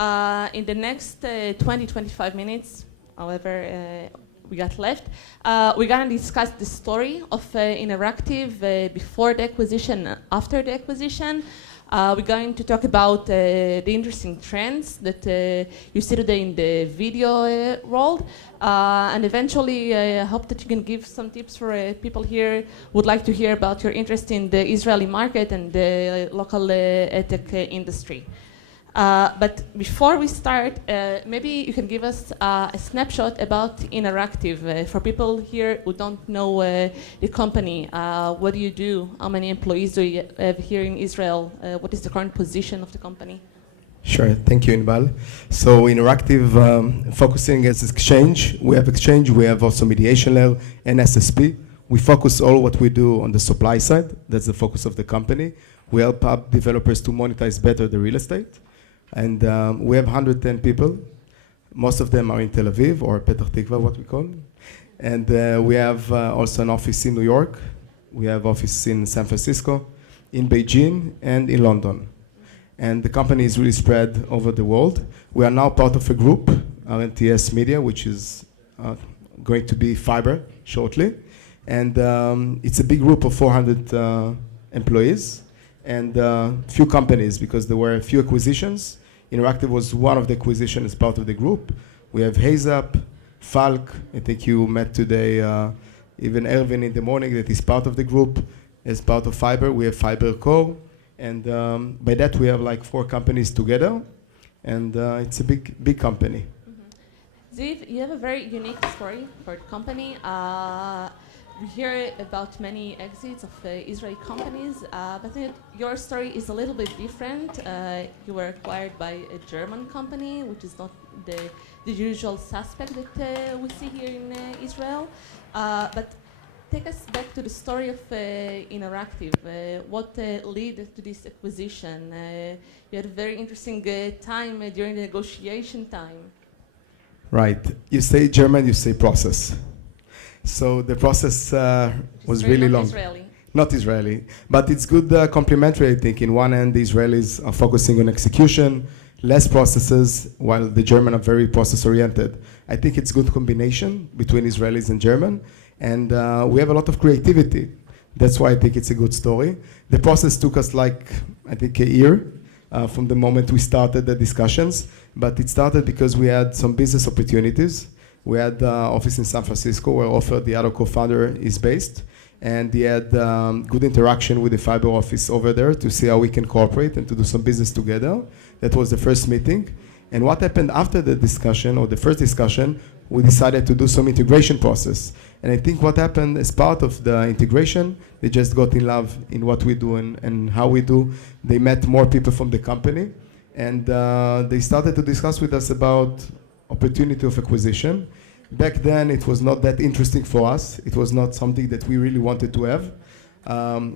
In the next 20-25 minutes, however we got left, we're going to discuss the story of Inneractive before the acquisition, after the acquisition. We're going to talk about the interesting trends that you see today in the video world. And eventually, I hope that you can give some tips for people here who would like to hear about your interest in the Israeli market and the local tech industry. But before we start, maybe you can give us a snapshot about Inneractive for people here who don't know the company. What do you do? How many employees do you have here in Israel? What is the current position of the company? Sure, thank you, Inbal. So Inneractive, focusing as exchange. We have also mediation layer and SSP. We focus all what we do on the supply side. That's the focus of the company. We help app developers to monetize better the real estate. And we have 110 people. Most of them are in Tel Aviv, or Petah Tikva, what we call. And we have also an office in New York. We have office in San Francisco, in Beijing, and in London. And the company is really spread over the world. We are now part of a group, RNTS Media, which is going to be Fiber shortly. And it's a big group of 400 employees and few companies, because there were a few acquisitions. Inneractive was one of the acquisitions as part of the group. We have Hazeup, Falk, I think you met today, even Erwin in the morning, that is part of the group. As part of Fiber, we have Fiber Core. And by that, we have like 4 companies together. And it's a big company. Mm-hmm. Ziv, you have a very unique story for the company. We hear about many exits of Israeli companies, but your story is a little bit different. You were acquired by a German company, which is not the usual suspect that we see here in Israel. But take us back to the story of Inneractive. What led to this acquisition? You had a very interesting time during the negotiation time. Right. You say German, you say process. So the process was really long. Israeli. Not Israeli, but it's good complementary, I think. In one end, the Israelis are focusing on execution, less processes, while the German are very process-oriented. I think it's good combination between Israelis and German, and we have a lot of creativity. That's why I think it's a good story. The process took us like, I think, a year from the moment we started the discussions, but it started because we had some business opportunities. We had the office in San Francisco where Ofer, the other co-founder, is based. And he had good interaction with the Fiber office over there to see how we can cooperate and to do some business together. That was the first meeting. And what happened after the discussion, or the first discussion, we decided to do some integration process. And I think what happened as part of the integration, they just got in love in what we do and how we do. They met more people from the company. And they started to discuss with us about opportunity of acquisition. Back then, it was not that interesting for us. It was not something that we really wanted to have.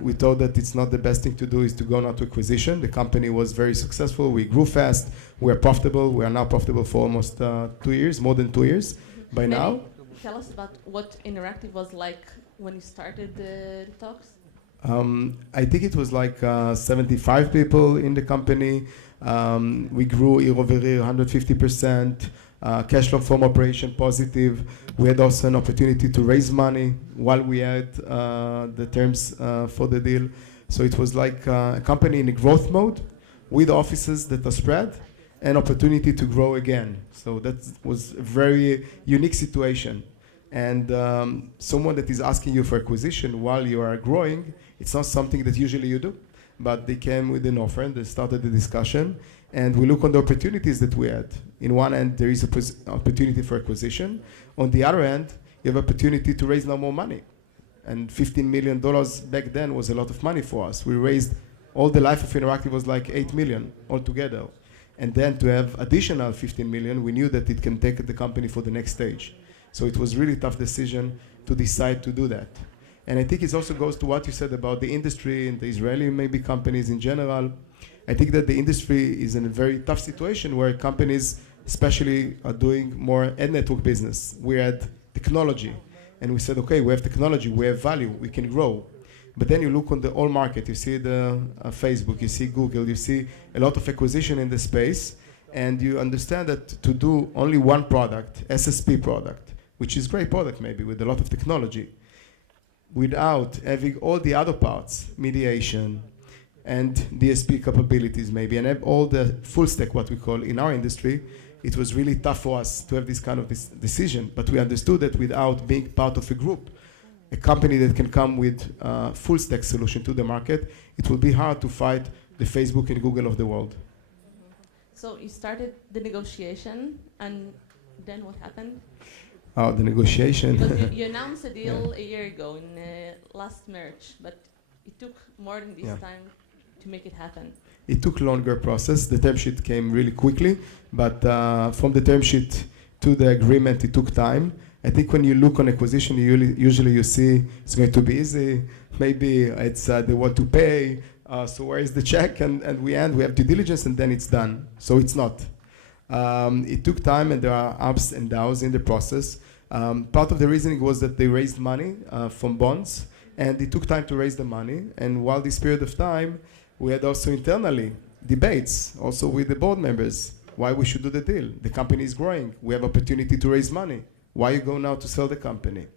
We thought that it's not the best thing to do is to go now to acquisition. The company was very successful. We grew fast. We are profitable. We are now profitable for almost 2 years, more than 2 years by now. Tell us about what Inneractive was like when you started the talks. I think it was like 75 people in the company. We grew year over year 150%. Cash flow from operation positive. We had also an opportunity to raise money while we had the terms for the deal. So it was like a company in a growth mode with offices that are spread and opportunity to grow again. So that was a very unique situation. And someone that is asking you for acquisition while you are growing, it's not something that usually you do. But they came with an offer and they started the discussion. And we look on the opportunities that we had. In one end, there is an opportunity for acquisition. On the other end, you have opportunity to raise now more money. And $15 million back then was a lot of money for us. We raised, all the life of Inneractive was like 8 million altogether. And then to have additional 15 million, we knew that it can take the company for the next stage. So it was really tough decision to decide to do that. And I think it also goes to what you said about the industry and the Israeli maybe companies in general. I think that the industry is in a very tough situation where companies especially are doing more ad network business. We had technology and we said, okay, we have technology, we have value, we can grow. But then you look on the whole market, you see the Facebook, you see Google, you see a lot of acquisition in the space. And you understand that to do only one product, SSP product, which is great product maybe with a lot of technology, without having all the other parts, mediation and DSP capabilities maybe, and have all the full stack, what we call in our industry, it was really tough for us to have this kind of decision. But we understood that without being part of a group, a company that can come with a full stack solution to the market, it will be hard to fight the Facebook and Google of the world. So you started the negotiation, and then what happened? Oh, the negotiation. Because you announced a deal a year ago in last March, but it took more than this time to make it happen. It took longer process. The term sheet came really quickly, but from the term sheet to the agreement, it took time. I think when you look on acquisition, usually you see it's going to be easy. Maybe it's they want to pay. So where is the check? And we have due diligence, and then it's done. So it's not. It took time, and there are ups and downs in the process. Part of the reasoning was that they raised money from bonds, and it took time to raise the money. And while this period of time, we had also internally debates, also with the board members, why we should do the deal. The company is growing. We have opportunity to raise money. Why you go now to sell the company?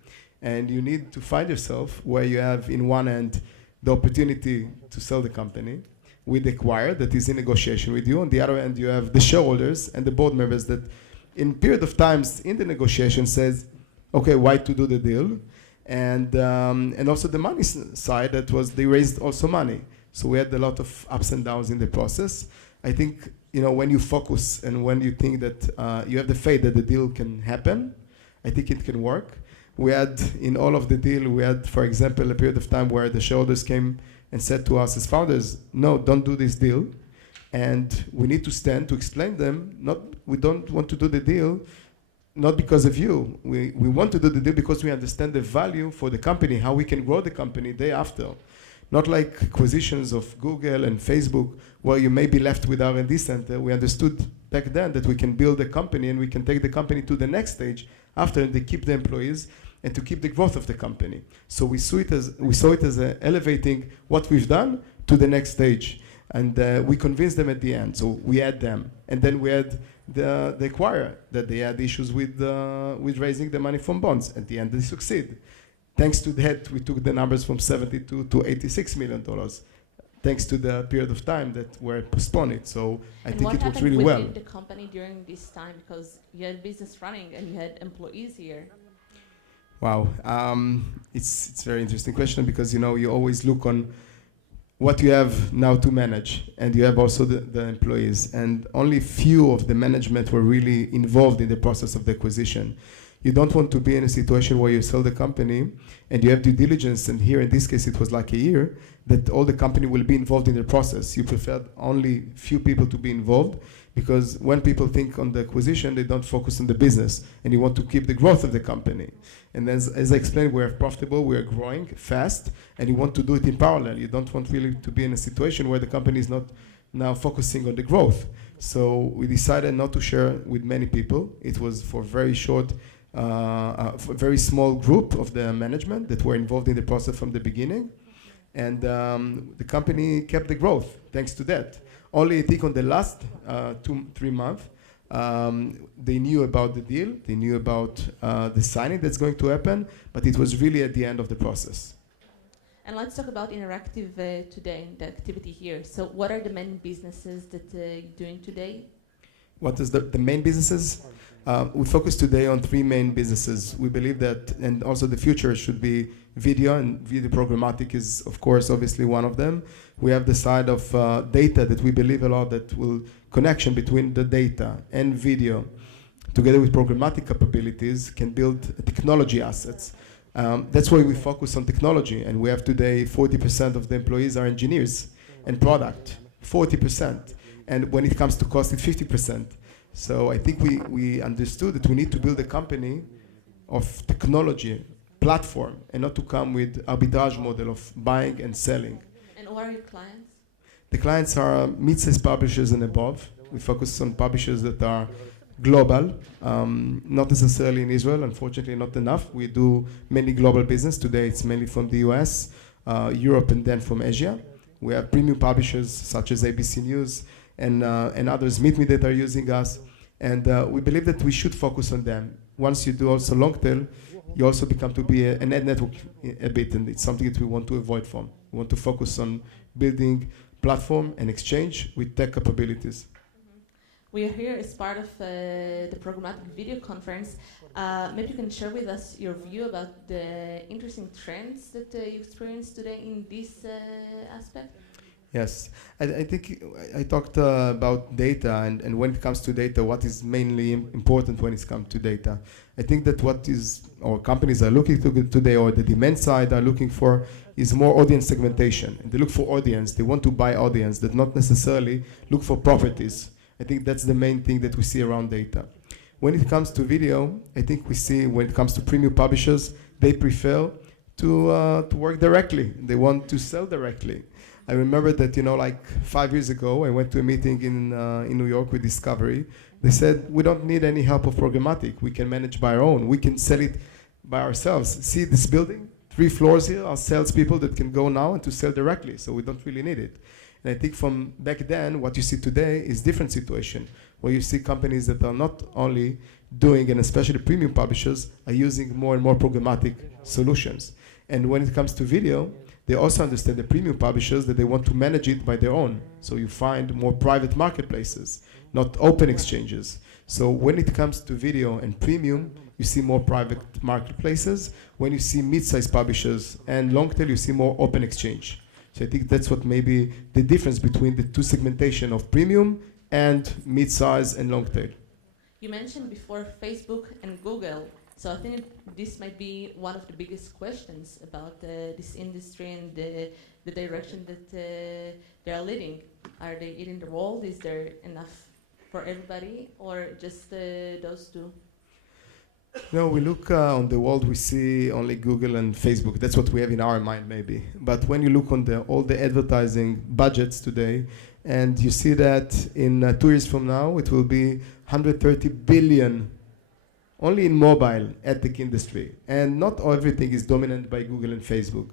And you need to find yourself where you have, in one end, the opportunity to sell the company with the acquirer that is in negotiation with you. On the other end, you have the shareholders and the board members that in period of times in the negotiation says, okay, why to do the deal? And also the money side, that was, they raised also money. So we had a lot of ups and downs in the process. I think, when you focus and when you think that you have the faith that the deal can happen, I think it can work. We had, in all of the deal, we had, for example, a period of time where the shareholders came and said to us as founders, no, don't do this deal. And we need to stand to explain them, we don't want to do the deal, not because of you. We want to do the deal because we understand the value for the company, how we can grow the company day after. Not like acquisitions of Google and Facebook, where you may be left with R&D center. We understood back then that we can build a company and we can take the company to the next stage after they keep the employees and to keep the growth of the company. So we saw it as elevating what we've done to the next stage. And we convinced them at the end. So we had them. And then we had the acquirer, that they had issues with raising the money from bonds. At the end, they succeed. Thanks to that, we took the numbers from $72 to $86 million. Thanks to the period of time that were postponed. So I think it worked really well. What happened within the company during this time? Because you had business running and you had employees here. Wow, it's a very interesting question because you always look on what you have now to manage, and you have also the employees, and only few of the management were really involved in the process of the acquisition. You don't want to be in a situation where you sell the company and you have due diligence, and here in this case it was like a year, that all the company will be involved in the process. You preferred only few people to be involved, because when people think on the acquisition, they don't focus on the business, and you want to keep the growth of the company. And as I explained, we're profitable, we're growing fast, and you want to do it in parallel. You don't want really to be in a situation where the company is not now focusing on the growth. So we decided not to share with many people. It was for very short, for a very small group of the management that were involved in the process from the beginning. And the company kept the growth thanks to that. Only I think on the last 2-3 months, they knew about the deal, they knew about the signing that's going to happen, but it was really at the end of the process. And let's talk about Inneractive today, the activity here. So what are the main businesses that you're doing today? What is the main businesses? We focus today on 3 main businesses. We believe that, and also the future should be video, and video programmatic is, of course, obviously one of them. We have the side of data that we believe a lot that will connection between the data and video, together with programmatic capabilities, can build technology assets. That's why we focus on technology, and we have today 40% of the employees are engineers and product, 40%. And when it comes to cost, it's 50%. So I think we understood that we need to build a company of technology platform and not to come with arbitrage model of buying and selling. And what are your clients? The clients are mid-sized publishers and above. We focus on publishers that are global, not necessarily in Israel, unfortunately not enough. We do many global business. Today it's mainly from the US, Europe, and then from Asia. We have premium publishers such as ABC News and others meet me that are using us. And we believe that we should focus on them. Once you do also long tail, you also become to be an ad network a bit, and it's something that we want to avoid from. We want to focus on building platform and exchange with tech capabilities. We are here as part of the programmatic video conference. Maybe you can share with us your view about the interesting trends that you experience today in this aspect. Yes, I think I talked about data, and when it comes to data, what is mainly important when it comes to data. I think that what is our companies are looking to today, or the demand side are looking for, is more audience segmentation. And they look for audience, they want to buy audience, that not necessarily look for properties. I think that's the main thing that we see around data. When it comes to video, I think we see when it comes to premium publishers, they prefer to work directly. They want to sell directly. I remember that, like 5 years ago, I went to a meeting in New York with Discovery. They said, we don't need any help of programmatic. We can manage by our own. We can sell it by ourselves. See this building? 3 floors here are salespeople that can go now and to sell directly, so we don't really need it. And I think from back then, what you see today is different situation, where you see companies that are not only doing, and especially premium publishers, are using more and more programmatic solutions. And when it comes to video, they also understand the premium publishers that they want to manage it by their own. So you find more private marketplaces, not open exchanges. So when it comes to video and premium, you see more private marketplaces. When you see mid-sized publishers and long tail, you see more open exchange. So I think that's what maybe the difference between the two segmentation of premium and mid-size and long tail. You mentioned before Facebook and Google. So I think this might be one of the biggest questions about this industry and the direction that they are leading. Are they eating the world? Is there enough for everybody, or just those two? No, we look on the world, we see only Google and Facebook. That's what we have in our mind, maybe. But when you look on all the advertising budgets today, and you see that in 2 years from now, it will be 130 billion only in mobile ad tech industry. And not everything is dominant by Google and Facebook.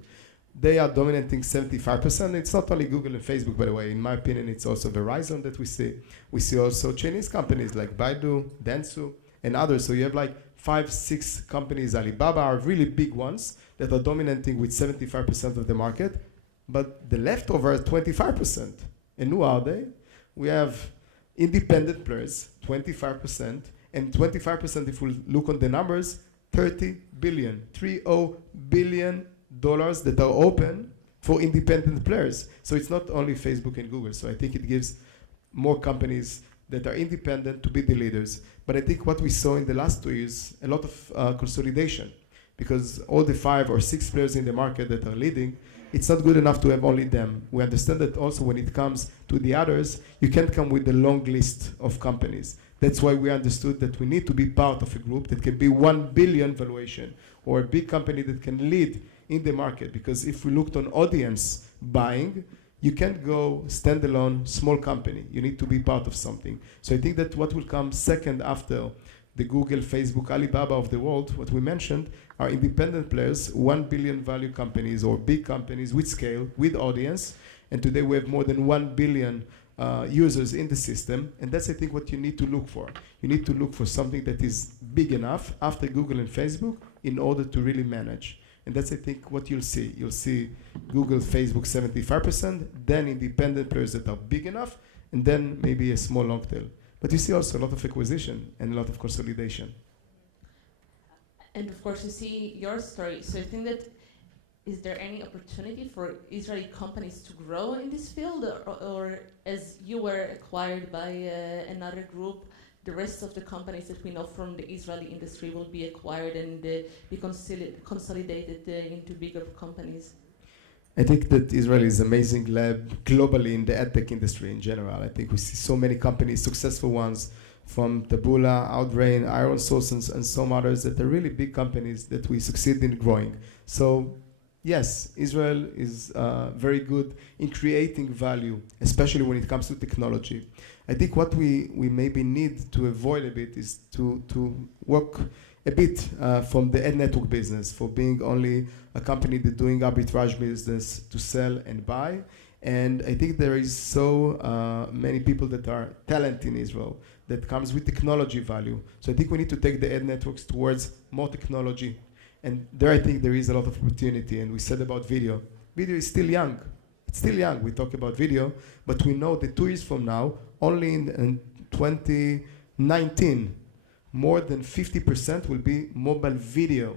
They are dominating 75%. It's not only Google and Facebook, by the way. In my opinion, it's also Verizon that we see. We see also Chinese companies like Baidu, Dentsu, and others. So you have like 5, 6 companies, Alibaba are really big ones that are dominating with 75% of the market. But the leftover is 25%. And who are they? We have independent players, 25%. And 25%, if we look on the numbers, 30 billion dollars that are open for independent players. So it's not only Facebook and Google. So I think it gives more companies that are independent to be the leaders. But I think what we saw in the last 2 years, a lot of consolidation, because all the 5 or 6 players in the market that are leading, it's not good enough to have only them. We understand that also when it comes to the others, you can't come with a long list of companies. That's why we understood that we need to be part of a group that can be 1 billion valuation, or a big company that can lead in the market. Because if we looked on audience buying, you can't go standalone small company. You need to be part of something. So I think that what will come second after the Google, Facebook, Alibaba of the world, what we mentioned, are independent players, 1 billion value companies or big companies with scale, with audience. And today we have more than 1 billion users in the system, and that's I think what you need to look for. You need to look for something that is big enough after Google and Facebook in order to really manage. And that's I think what you'll see. You'll see Google, Facebook 75%, then independent players that are big enough, and then maybe a small long tail. But you see also a lot of acquisition and a lot of consolidation. And of course you see your story. So you think that is there any opportunity for Israeli companies to grow in this field, or as you were acquired by another group, the rest of the companies that we know from the Israeli industry will be acquired and be consolidated into bigger companies? I think that Israel is an amazing lab globally in the ad tech industry in general. I think we see so many companies, successful ones, from Taboola, Outrain, Iron Source, and some others that are really big companies that we succeed in growing. So yes, Israel is very good in creating value, especially when it comes to technology. I think what we maybe need to avoid a bit is to work a bit from the ad network business, for being only a company that's doing arbitrage business to sell and buy, And I think there is so many people that are talent in Israel that comes with technology value. So I think we need to take the ad networks towards more technology. And there I think there is a lot of opportunity. And we said about video. Video is still young. It's still young. We talk about video, but we know that 2 years from now, only in 2019, more than 50% will be mobile video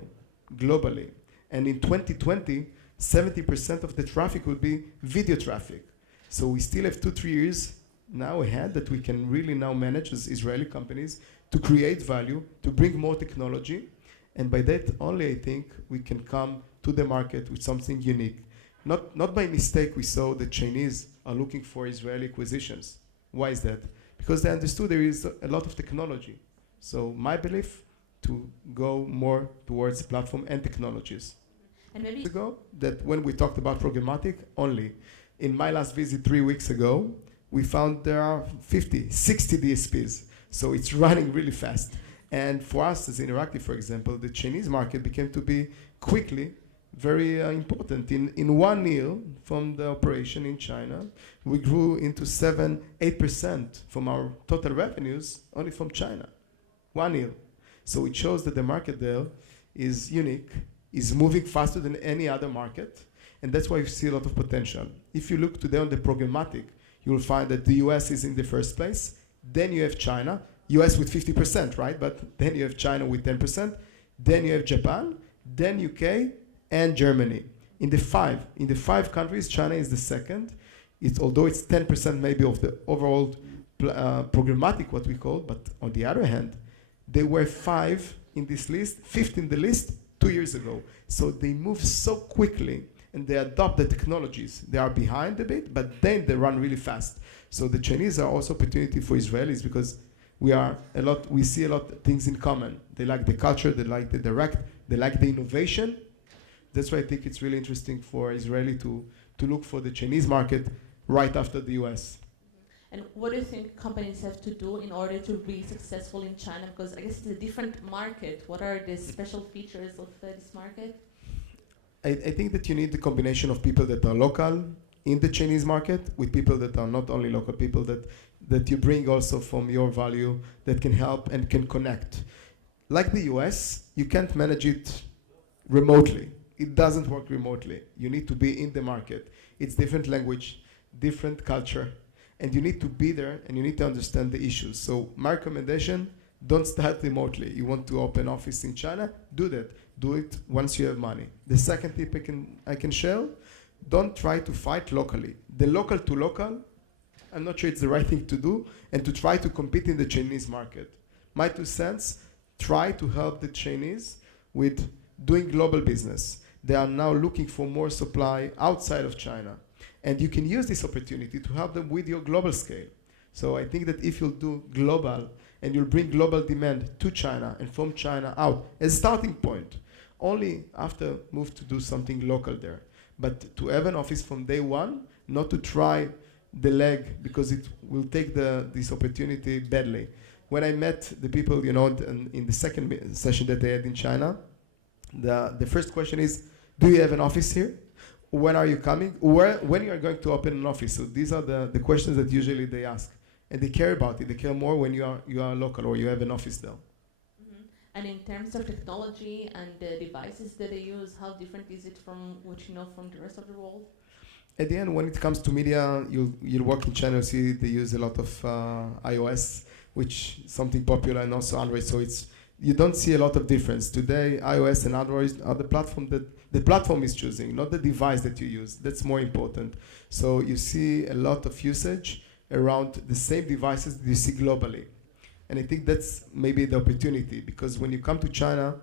globally. And in 2020, 70% of the traffic will be video traffic. So we still have 2-3 years now ahead that we can really now manage as Israeli companies to create value, to bring more technology. And by that only, I think, we can come to the market with something unique. Not by mistake we saw the Chinese are looking for Israeli acquisitions. Why is that? Because they understood there is a lot of technology. So my belief to go more towards platform and technologies. And maybe Ago, that when we talked about programmatic only, in my last visit 3 weeks ago, we found there are 50, 60 DSPs. So it's running really fast. And for us as Inneractive, for example, the Chinese market became to be quickly very important. In 1 year from the operation in China, we grew into 7-8% from our total revenues only from China. 1 year. So it shows that the market there is unique, is moving faster than any other market, and that's why you see a lot of potential. If you look today on the programmatic, you will find that the US is in the first place, then you have China, US with 50%, right? But then you have China with 10%, then you have Japan, then UK, and Germany. In the five countries, China is the second. Although it's 10% maybe of the overall programmatic, what we call, but on the other hand, they were 5 in this list, 5th in the list 2 years ago. So they move so quickly and they adopt the technologies. They are behind a bit, but then they run really fast. So the Chinese are also opportunity for Israelis because we see a lot of things in common. They like the culture, they like the direct, they like the innovation. That's why I think it's really interesting for Israeli to look for the Chinese market right after the US. And what do you think companies have to do in order to be successful in China? Because I guess it's a different market. What are the special features of this market? I think that you need the combination of people that are local in the Chinese market with people that are not only local people that you bring also from your value that can help and can connect. Like the US, you can't manage it remotely. It doesn't work remotely. You need to be in the market. It's different language, different culture, and you need to be there and you need to understand the issues. So my recommendation, don't start remotely. You want to open office in China? Do that. Do it once you have money. The second tip I can share, don't try to fight locally. The local to local, I'm not sure it's the right thing to do, and to try to compete in the Chinese market. My 2 cents, try to help the Chinese with doing global business. They are now looking for more supply outside of China. And you can use this opportunity to help them with your global scale. So I think that if you'll do global and you'll bring global demand to China and from China out as a starting point, only after move to do something local there. But to have an office from day one, not to try the leg because it will take this opportunity badly. When I met the people, in the second session that they had in China, the first question is, do you have an office here? When are you coming? When you are going to open an office? So these are the questions that usually they ask. And they care about it. They care more when you are local or you have an office there. Mm-hmm. And in terms of technology and the devices that they use, how different is it from what you know from the rest of the world? At the end, when it comes to media, you'll work in China, see they use a lot of iOS, which is something popular, and also Android. So you don't see a lot of difference. Today, iOS and Android are the platform that the platform is choosing, not the device that you use. That's more important. So you see a lot of usage around the same devices that you see globally. And I think that's maybe the opportunity, because when you come to China,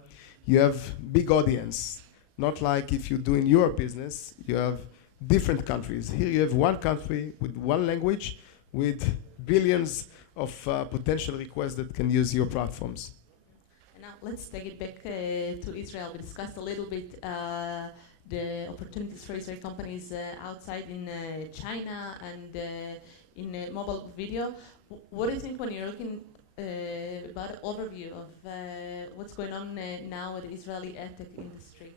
you have big audience. Not like if you do in your business, you have different countries. Here you have one country with one language with billions of potential requests that can use your platforms. Now let's take it back to Israel. We discussed a little bit the opportunities for Israeli companies outside in China and in mobile video. What do you think when you're looking about an overview of what's going on now with the Israeli edtech industry?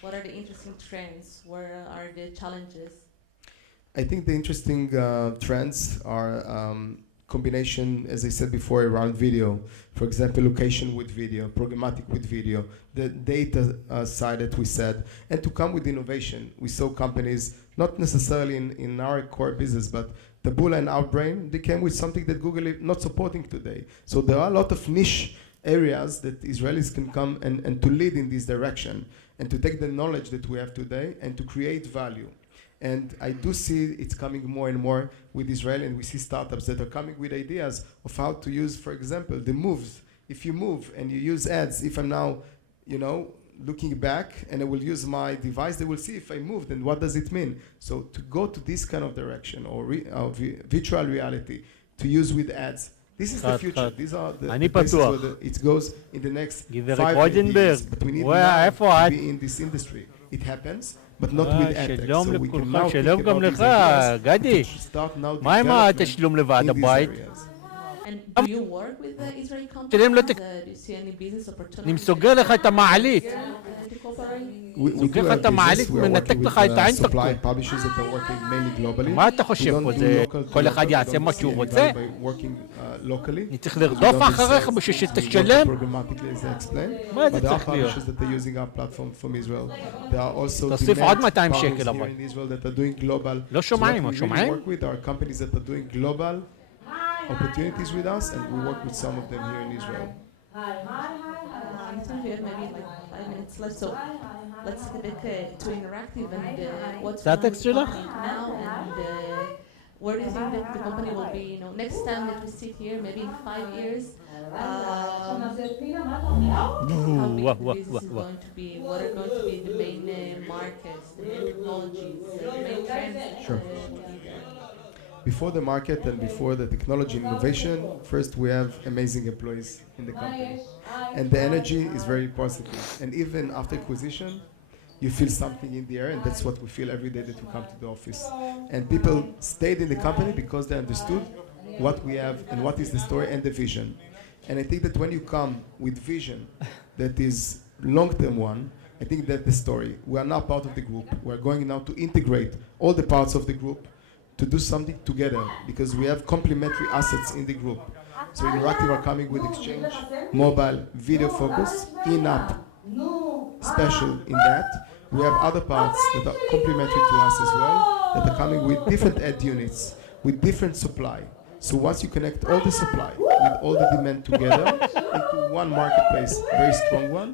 What are the interesting trends? Where are the challenges? I think the interesting trends are combination, as I said before, around video. For example, location with video, programmatic with video, the data side that we said, and to come with innovation. We saw companies, not necessarily in our core business, but Taboola and Outbrain, they came with something that Google is not supporting today. So there are a lot of niche areas that Israelis can come and to lead in this direction, and to take the knowledge that we have today and to create value. And I do see it's coming more and more with Israel, and we see startups that are coming with ideas of how to use, for example, the moves. If you move and you use ads, if I'm now, looking back and I will use my device, they will see if I moved and what does it mean. So to go to this kind of direction or virtual reality to use with ads, this is the future. These are the places where it goes in the next 5 years. But we need now to be in this industry. It happens. But not with ad tech. So we can now think about these ideas to start now development in these areas. And do you work with the Israeli companies? Do you see any business opportunities? אני מסוגר לך את המעלית. סוגר לך את המעלית ומנתק לך את האינטרקום. מה אתה חושב פה? כל אחד יעשה מה שהוא רוצה? אני צריך לרדוף אחריך בשביל שתשלם? מה זה צריך להיות? תוסיף עוד 200 שקל אבל. לא שומעים, שומעים? Opportunities with us, and we work with some of them here in Israel. I think we have maybe like 5 minutes left, so let's get back to Inneractive and what's going on now, and where do you think that the company will be? Next time that we sit here, maybe in 5 years. How big this is going to be? What are going to be the main markets, the main technologies, the main trends? Sure. Before the market and before the technology and innovation, first we have amazing employees in the company. And the energy is very positive. And even after acquisition, you feel something in the air, and that's what we feel every day that we come to the office. And people stayed in the company because they understood what we have and what is the story and the vision. And I think that when you come with vision that is long-term one, I think that's the story. We are now part of the group. We are going now to integrate all the parts of the group to do something together, because we have complementary assets in the group. So Inneractive are coming with Exchange, mobile, video focus, in-app, special in that. We have other parts that are complementary to us as well, that are coming with different ad units, with different supply. So once you connect all the supply with all the demand together into one marketplace, very strong one,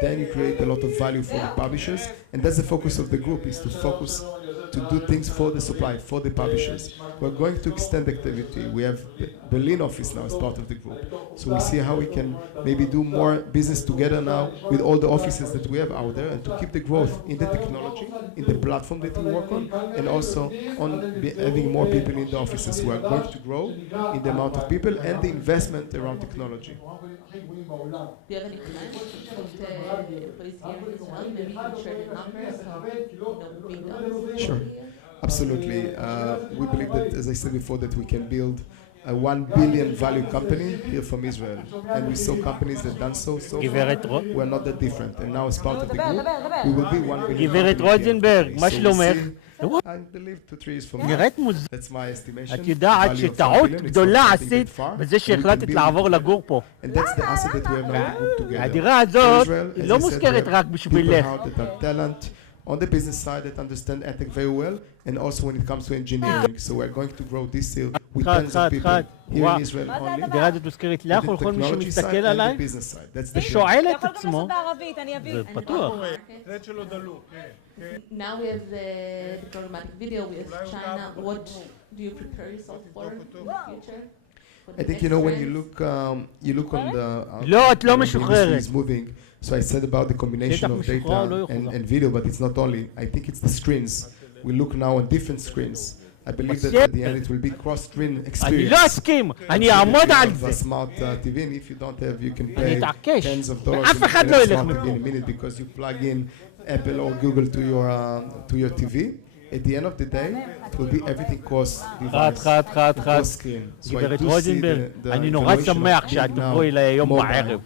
then you create a lot of value for the publishers. And that's the focus of the group, is to focus to do things for the supply, for the publishers. We're going to extend activity. We have the Berlin office now as part of the group. So we see how we can maybe do more business together now with all the offices that we have out there, and to keep the growth in the technology, in the platform that we work on, and also on having more people in the offices. We are going to grow in the amount of people and the investment around technology. Do you have any plans to put employees here in Israel? Maybe you can share the numbers of being done? Sure, absolutely. We believe that, as I said before, that we can build a 1 billion value company here from Israel. And we saw companies that done so far. We're not that different. And now as part of the group, we will be 1 billion. גברת רוזנברג, מה שלומך? I believe 2-3 years from now. נראית מוזר. That's my estimation. את יודעת שטעות גדולה עשית בזה שהחלטת לעבור לגור פה. And that's the asset that we have now in the group together. הדירה הזאת היא לא מוזכרת רק בשבילך. On the business side that understand ethic very well, and also when it comes to engineering. So we're going to grow this deal with tens of people here in Israel only. הדירה הזאת מוזכרת לך ולכל מי שמסתכל עליי ושואל את עצמו. זה פתוח. Now we have the programmatic video, we have China. What do you prepare yourself for in the future? I think when you look on the לא, את לא משוחררת. So I said about the combination of data and video, but it's not only. I think it's the screens. We look now on different screens. I believe that at the end it will be cross-screen experience. אני לא אסכים, אני אעמוד על זה. Smart TV, and if you don't have, you can pay tens of dollars. ואף אחד לא ילך mפה. In a minute because you plug in Apple or Google to your TV. At the end of the day, it will be everything cross device, cross screen. גברת רוזנברג, אני נורא שמח שאת תבואי ליום בערב.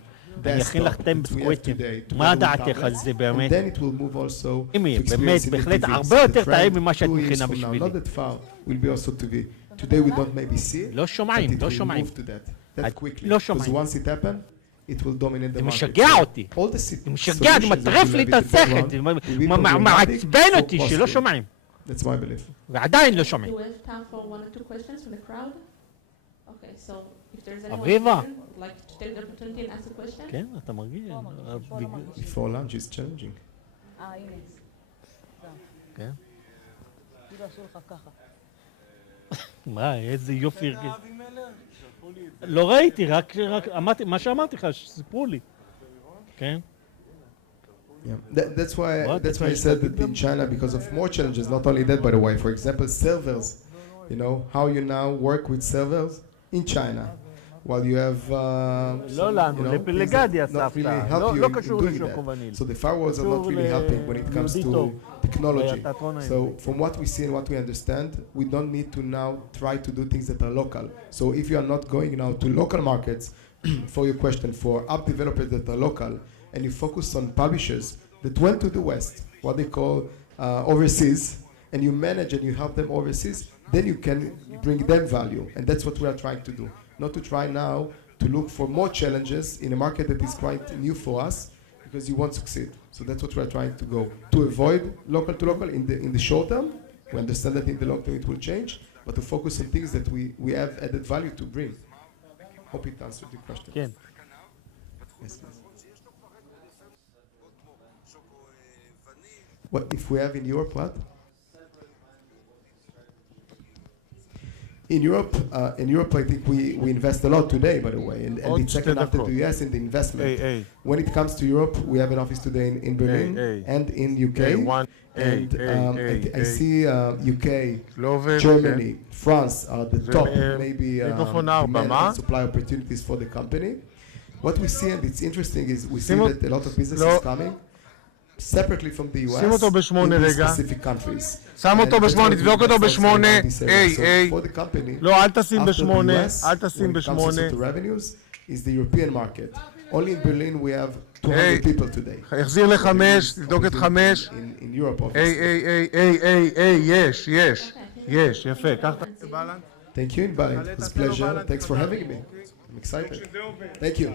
אני אכין לך תם בסקוויטים. מה דעתך על זה באמת? And then it will move also to באמת, experience in the בהחלט TVs. הרבה The יותר טעים trend ממה שאת 2 years מכינה from now, בשבילי. not that far, will be also TV. Today we don't maybe see it, לא but שומעים, it לא will שומעים. move to that quickly. לא Because שומעים. once it happens, it will dominate the זה market. משגע So אותי. all the זה משגע, זה solutions that מטרף will לי have את in the השכל, background זה will be מעצבן programmatic אותי for שלא costing. שומעים. That's my belief. ועדיין לא Do שומעים. we have time for one or two questions from the crowd? Okay, so if there's anyone אביבה. here who would like to take the opportunity and ask a question? כן, אתה מרגיש. Before lunch is challenging. הנה. כן. כאילו עשו לך ככה. מה, איזה יופי הרגש. לא ראיתי, רק אמרתי, מה שאמרתי לך, שסיפרו לי. כן? Yeah. That's why What? I said that in China, because of more challenges, not only that, by the way, for example, servers, you know, how you now work with servers in China, while you have לא לנו, לפילגדיה not סבתא. really help you לא in קשור doing לשוקובניל. that. So the firewalls are not really helping when it comes to technology. So from what we see and what we understand, we don't need to now try to do things that are local. So if you are not going now to local markets, for your question, for app developers that are local, and you focus on publishers that went to the West, what they call overseas, and you manage and you help them overseas, then you can bring them value. And that's what we are trying to do. Not to try now to look for more challenges in a market that is quite new for us, because you won't succeed. So that's what we are trying to go. To avoid local to local in the short term, we understand that in the long term it will change, but to focus on things that we have added value to bring. Hope it answered your question. כן. Yes, yes. What if we have in Europe what? In Europe, I think we invest a lot today, by the way, and it's second after the US in the investment. When it comes to Europe, we have an office today in Berlin and in UK. And I see UK, Germany, France are the top maybe demand and supply opportunities for the company. What we see, and it's interesting, is we see that a lot of business is coming separately from the US in these specific countries. שם אותו בשמונה, תבדוק אותו בשמונה. היי. For the company, לא, אל תשים after the בשמונה, US, אל תשים when it comes בשמונה. to revenues, is the European market. Only in Berlin we have 200 people today. החזיר לחמש, תבדוק את חמש. In Europe, obviously. יש, יפה. קח את... Thank you, Inbal. It was a pleasure. Thanks for having me. I'm excited. Thank you.